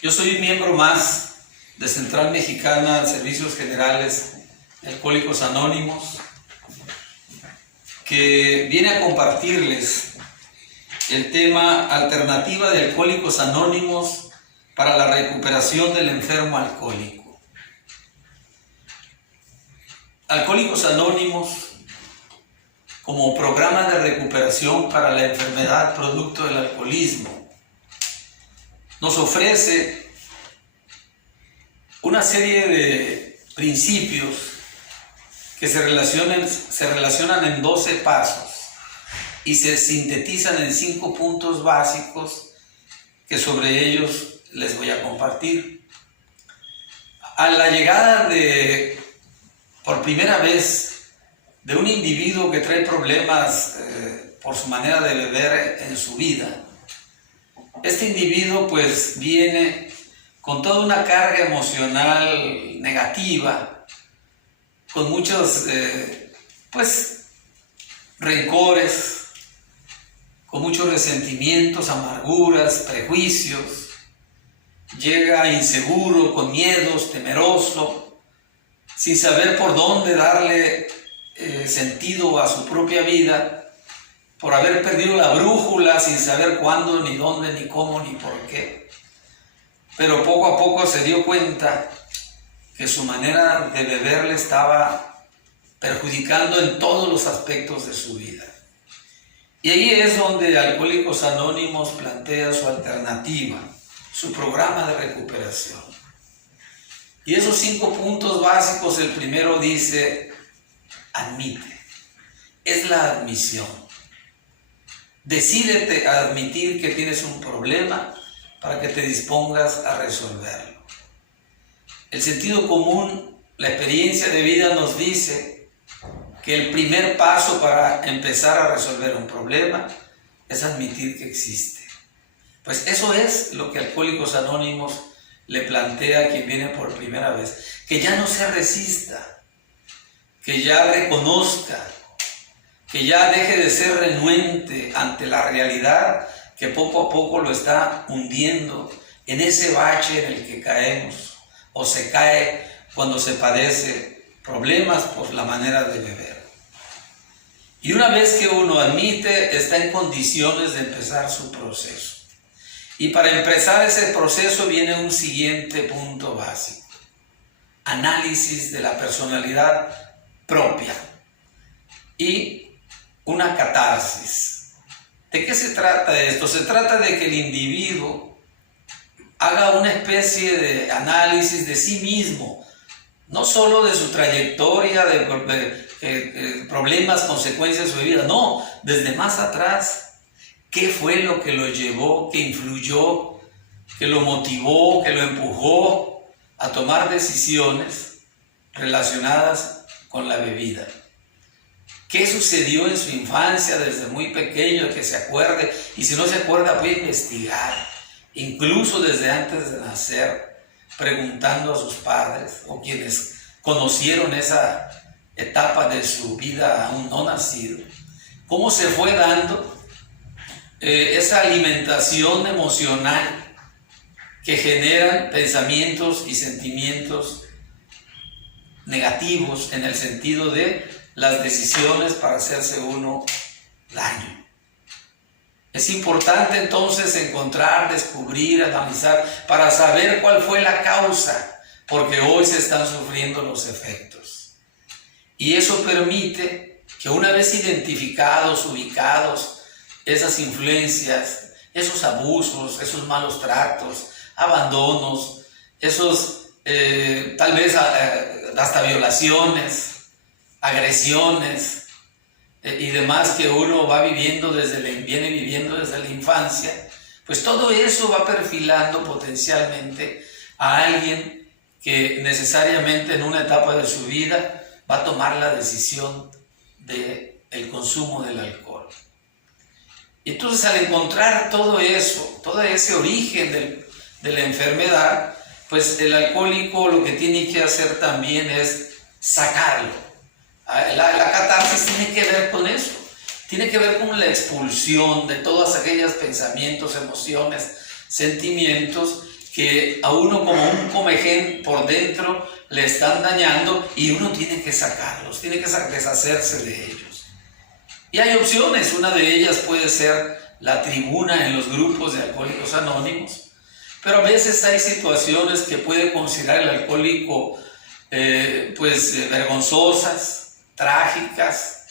Yo soy miembro más de Central Mexicana de Servicios Generales de Alcohólicos Anónimos, que viene a compartirles el tema Alternativa de Alcohólicos Anónimos para la recuperación del enfermo alcohólico. Alcohólicos Anónimos, como programa de recuperación para la enfermedad producto del alcoholismo, nos ofrece una serie de principios que se relacionan en 12 pasos y se sintetizan en 5 puntos básicos que sobre ellos les voy a compartir. A la llegada por primera vez de un individuo que trae problemas por su manera de beber en su vida, este individuo pues viene con toda una carga emocional negativa, con muchos rencores, con muchos resentimientos, amarguras, prejuicios. Llega inseguro, con miedos, temeroso, sin saber por dónde darle sentido a su propia vida, por haber perdido la brújula, sin saber cuándo, ni dónde, ni cómo, ni por qué. Pero poco a poco se dio cuenta que su manera de beber le estaba perjudicando en todos los aspectos de su vida. Y ahí es donde Alcohólicos Anónimos plantea su alternativa, su programa de recuperación. Y esos 5 puntos básicos, el primero dice: admite. Es la admisión. Decídete a admitir que tienes un problema para que te dispongas a resolverlo. El sentido común, la experiencia de vida nos dice que el primer paso para empezar a resolver un problema es admitir que existe. Pues eso es lo que Alcohólicos Anónimos le plantea a quien viene por primera vez. Que ya no se resista, que ya reconozca, que ya deje de ser renuente ante la realidad que poco a poco lo está hundiendo en ese bache en el que caemos o se cae cuando se padece problemas por la manera de beber. Y una vez que uno admite, está en condiciones de empezar su proceso. Y para empezar ese proceso viene un siguiente punto básico: análisis de la personalidad propia y una catarsis. ¿De qué se trata esto? Se trata de que el individuo haga una especie de análisis de sí mismo, no solo de su trayectoria, de problemas, consecuencias de su vida, no, desde más atrás. ¿Qué fue lo que lo llevó, que influyó, que lo motivó, que lo empujó a tomar decisiones relacionadas con la bebida? ¿Qué sucedió en su infancia desde muy pequeño, que se acuerde? Y si no se acuerda, puede investigar, incluso desde antes de nacer, preguntando a sus padres o quienes conocieron esa etapa de su vida aún no nacido. ¿Cómo se fue dando esa alimentación emocional que generan pensamientos y sentimientos negativos en el sentido de las decisiones para hacerse uno daño? Es importante entonces encontrar, descubrir, analizar para saber cuál fue la causa, porque hoy se están sufriendo los efectos. Y eso permite que una vez identificados, ubicados esas influencias, esos abusos, esos malos tratos, abandonos, esos tal vez hasta violaciones, agresiones y demás que uno viene viviendo desde la infancia, pues todo eso va perfilando potencialmente a alguien que necesariamente en una etapa de su vida va a tomar la decisión del consumo del alcohol. Y entonces, al encontrar todo eso, todo ese origen de la enfermedad, pues el alcohólico lo que tiene que hacer también es sacarlo. La catarsis tiene que ver con eso, tiene que ver con la expulsión de todos aquellos pensamientos, emociones, sentimientos que a uno como un comején por dentro le están dañando y uno tiene que sacarlos, tiene que deshacerse de ellos. Y hay opciones, una de ellas puede ser la tribuna en los grupos de Alcohólicos Anónimos, pero a veces hay situaciones que puede considerar el alcohólico vergonzosas, trágicas.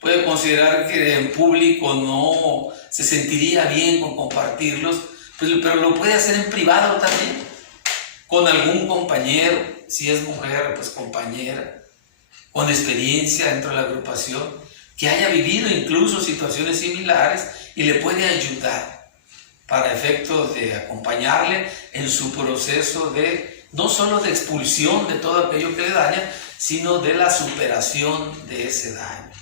Puede considerar que en público no se sentiría bien con compartirlos, pero lo puede hacer en privado también, con algún compañero, si es mujer, pues compañera, con experiencia dentro de la agrupación, que haya vivido incluso situaciones similares y le puede ayudar para efectos de acompañarle en su proceso de, no solo de expulsión de todo aquello que le daña, sino de la superación de ese daño.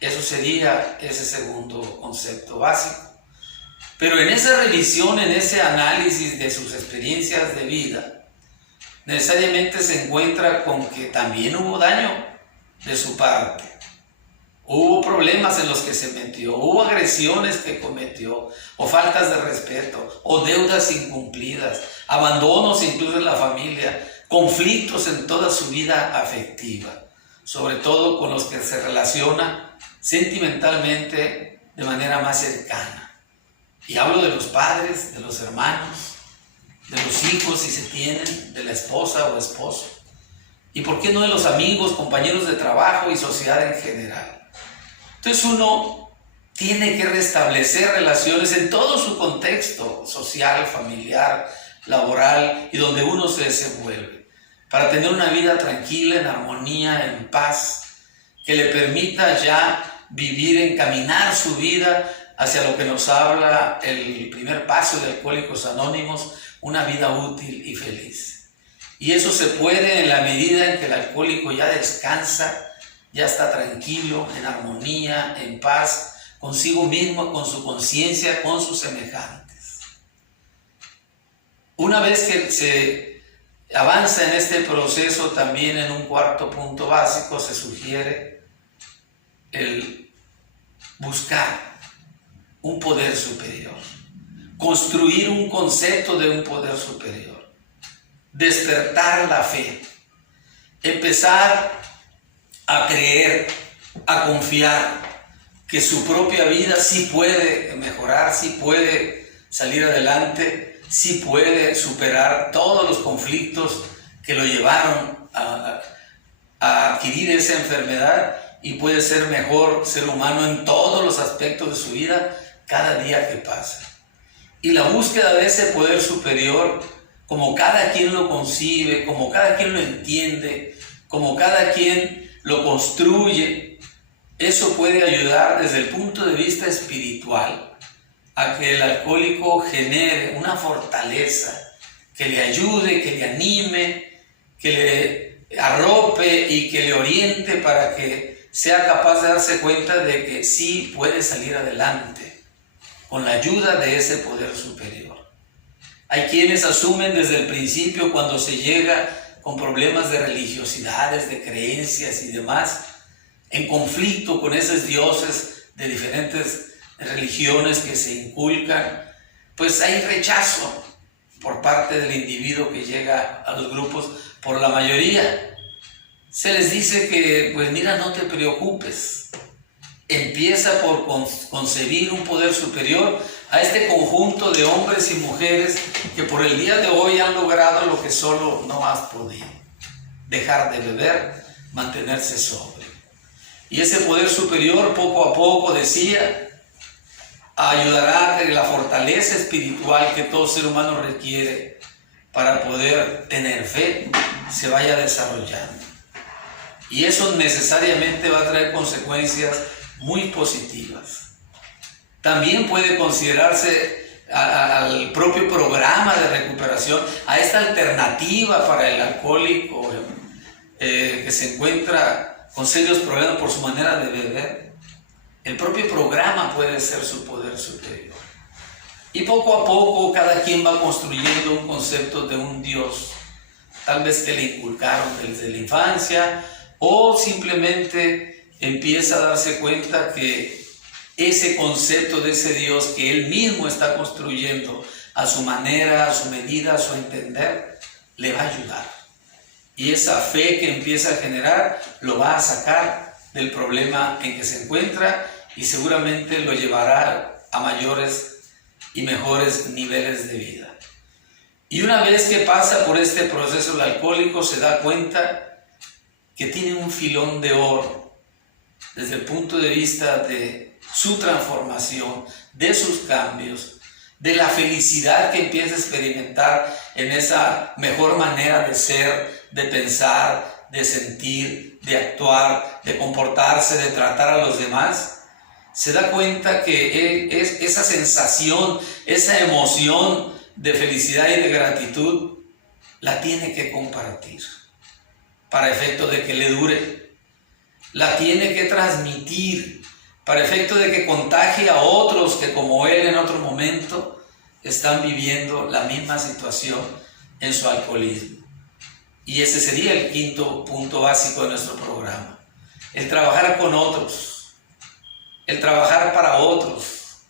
Eso sería ese segundo concepto básico. Pero en esa revisión, en ese análisis de sus experiencias de vida, necesariamente se encuentra con que también hubo daño de su parte. Hubo problemas en los que se metió, hubo agresiones que cometió, o faltas de respeto, o deudas incumplidas, abandonos incluso en la familia, conflictos en toda su vida afectiva, sobre todo con los que se relaciona sentimentalmente de manera más cercana. Y hablo de los padres, de los hermanos, de los hijos si se tienen, de la esposa o esposo. Y por qué no de los amigos, compañeros de trabajo y sociedad en general. Entonces uno tiene que restablecer relaciones en todo su contexto social, familiar, laboral y donde uno se desenvuelve, para tener una vida tranquila, en armonía, en paz, que le permita ya vivir, encaminar su vida hacia lo que nos habla el primer paso de Alcohólicos Anónimos, una vida útil y feliz. Y eso se puede en la medida en que el alcohólico ya descansa, ya está tranquilo, en armonía, en paz, consigo mismo, con su conciencia, con sus semejantes. Una vez que se avanza en este proceso, también en un cuarto punto básico se sugiere el buscar un poder superior, construir un concepto de un poder superior, despertar la fe, empezar a creer, a confiar que su propia vida sí puede mejorar, sí puede salir adelante, sí puede superar todos los conflictos que lo llevaron a adquirir esa enfermedad y puede ser mejor ser humano en todos los aspectos de su vida cada día que pasa. Y la búsqueda de ese poder superior, como cada quien lo concibe, como cada quien lo entiende, como cada quien lo construye, eso puede ayudar desde el punto de vista espiritual a que el alcohólico genere una fortaleza que le ayude, que le anime, que le arrope y que le oriente para que sea capaz de darse cuenta de que sí puede salir adelante con la ayuda de ese poder superior. Hay quienes asumen desde el principio, cuando se llega con problemas de religiosidades, de creencias y demás, en conflicto con esos dioses de diferentes religiones que se inculcan, pues hay rechazo por parte del individuo que llega a los grupos. Por la mayoría se les dice que, pues mira, no te preocupes, empieza por concebir un poder superior a este conjunto de hombres y mujeres que por el día de hoy han logrado lo que solo no has podido: dejar de beber, mantenerse sobrio. Y ese poder superior, poco a poco, decía, ayudará a que la fortaleza espiritual que todo ser humano requiere para poder tener fe se vaya desarrollando. Y eso necesariamente va a traer consecuencias muy positivas. También puede considerarse al propio programa de recuperación, a esta alternativa para el alcohólico que se encuentra con serios problemas por su manera de beber. El propio programa puede ser su poder superior. Y poco a poco cada quien va construyendo un concepto de un Dios, tal vez que le inculcaron desde la infancia, o simplemente empieza a darse cuenta que ese concepto de ese Dios que él mismo está construyendo a su manera, a su medida, a su entender, le va a ayudar. Y esa fe que empieza a generar lo va a sacar del problema en que se encuentra y seguramente lo llevará a mayores y mejores niveles de vida. Y una vez que pasa por este proceso el alcohólico se da cuenta que tiene un filón de oro desde el punto de vista de su transformación, de sus cambios, de la felicidad que empieza a experimentar en esa mejor manera de ser, de pensar, de sentir, de actuar, de comportarse, de tratar a los demás. Se da cuenta que esa sensación, esa emoción de felicidad y de gratitud la tiene que compartir para efecto de que le dure, la tiene que transmitir para efecto de que contagie a otros que como él en otro momento están viviendo la misma situación en su alcoholismo. Y ese sería el quinto punto básico de nuestro programa, el trabajar con otros, el trabajar para otros,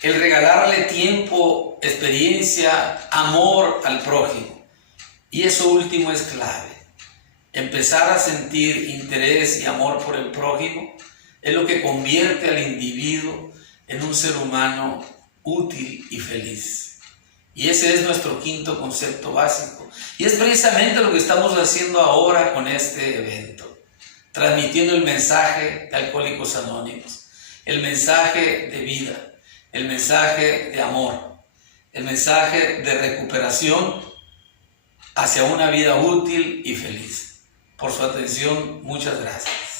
el regalarle tiempo, experiencia, amor al prójimo. Y eso último es clave. Empezar a sentir interés y amor por el prójimo es lo que convierte al individuo en un ser humano útil y feliz. Y ese es nuestro quinto concepto básico. Y es precisamente lo que estamos haciendo ahora con este evento, transmitiendo el mensaje de Alcohólicos Anónimos, el mensaje de vida, el mensaje de amor, el mensaje de recuperación hacia una vida útil y feliz. Por su atención, muchas gracias.